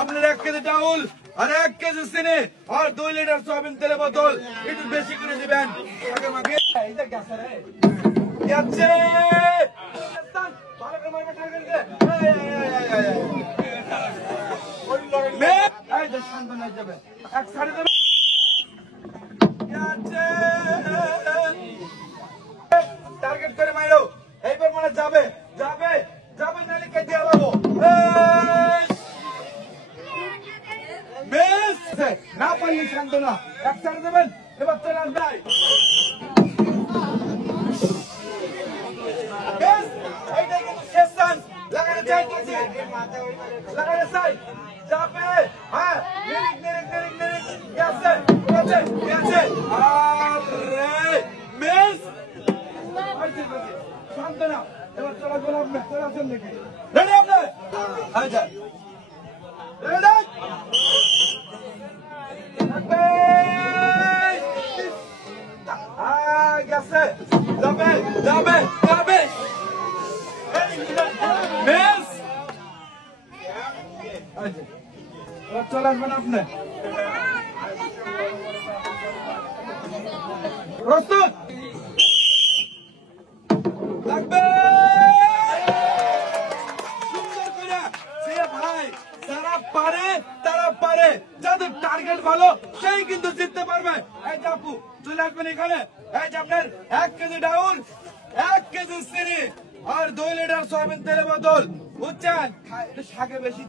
আপনার 1 কেজি চাউল আর 1 কেজি চিনি আর 2 লিটার সয়াবিন তেলের বোতল একটু বেশি করে দিবেন। টার্গেট করে মাইরো এইবার মানে যাবে যাবে যাবে নালে কে দিয়ে লাগবো বেশ না পারলে শান্ত না এক সাইড দেবেন এবার চলে আসবে বেশ এইটা কিন্তু শেষ চান্স লাগাতে চাইতেছি লাগাতে চাই যাবে হ্যাঁ নিরিক নিরিক নিরিক নিরিক গেছে গেছে গেছে আরে বেশ শান্ত না এবার চলা গোলাম চলে আসেন নাকি রেডি আপনি আচ্ছা রেডি গেছে যাবে যাবে যাবে বেশ চলে আসবেন আপনি প্রস্তুত লাগবে সুন্দর করে সে ভাই যারা পারে তারা পারে যাদের টার্গেট ভালো সেই কিন্তু জিততে পারবে। এই যে আপু চলে আসবেন এখানে। এই যে আপনার 1 কেজি ডাউল 1 কেজি চিনি আর 2 লিটার সয়াবিন তেলের বোতল বুঝছেন শাকে বেশি